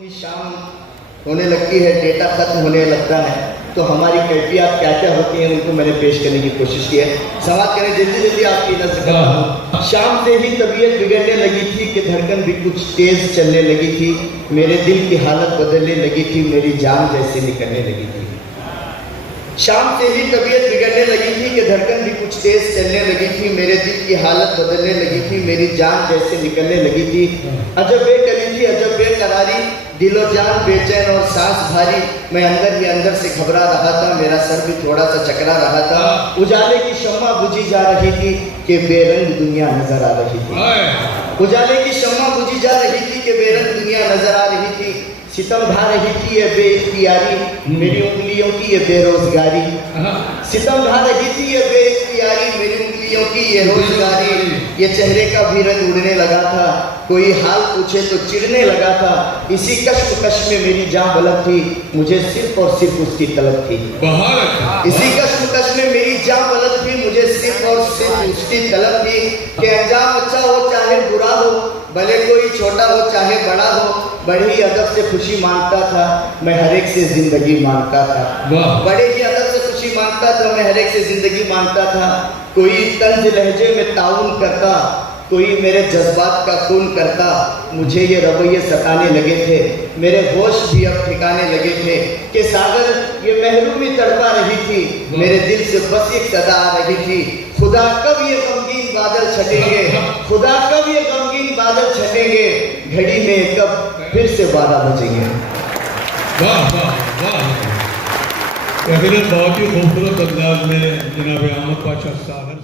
ही शाम होने लगती है, डेटा खत्म होने लगता है, तो हमारी कैफियत क्या क्या होती हैं उनको मैंने पेश करने की कोशिश की है। समाप्त करें जल्दी जल्दी आपकी नजर करता हूँ। शाम से ही तबीयत बिगड़ने लगी थी कि धड़कन भी कुछ तेज चलने लगी थी, मेरे दिल की हालत बदलने लगी थी, मेरी जान जैसे निकलने लगी थी। शाम से ही तबीयत बिगड़ने लगी थी कि धड़कन भी कुछ तेज चलने लगी थी, मेरे दिल की हालत बदलने लगी थी, मेरी जान जैसे निकलने लगी थी। अजब बेकली थी, अजब बेकरारी, दिलो जान बेचैन और सांस भारी, मैं अंदर ही अंदर से घबरा रहा था, मेरा सर भी थोड़ा सा चकरा रहा था। उजाले की शम्मा बुझी जा रही थी कि बेरंग दुनिया नजर आ रही थी। उजाले की शम्मा बुझी जा रही थी कि बेरंग दुनिया नजर आ रही थी। सितम ढा रही थी ये बेइख्तियारी, मेरी उंगलियों की ये बेरोजगारी। सितम ढा रही थी ये बेइख्तियारी, मेरी उंगलियों की ये रोजगारी। ये चेहरे का भी रंग उड़ने लगा था, कोई हाल पूछे तो चिढ़ने लगा था। इसी कश्मकश में मेरी जान बलक थी, मुझे सिर्फ और सिर्फ उसकी तलब थी। इसी कश्मकश में मेरी जान बलक थी, मुझे सिर्फ और सिर्फ उसकी तलब थी। कि अंजाम अच्छा हो चाहे बुरा हो, भले कोई छोटा हो चाहे बड़ा हो, बड़े ही अदब से खुशी मांगता था, मैं हर एक से जिंदगी मांगता था। बड़े ही अदब से खुशी मांगता था, मैं हर एक से जिंदगी मांगता था। कोई तंज लहजे में ताउन करता, कोई मेरे जज्बात का खून करता। मुझे ये रवैये सताने लगे थे, मेरे होश भी अब ठिकाने लगे थे। कि सागर ये महरूमी तड़पा रही थी, मेरे दिल से बस एक सदा आ रही थी, खुदा कब ये गमगीन बादल छटेंगे, खुदा कब ये गमगीन बादल छटेंगे, घड़ी में कब फिर से 12 बजेंगे। वाह वाह वाह, बहुत ही खूबसूरत अंदाज में जनाब अहमद पाशा सागर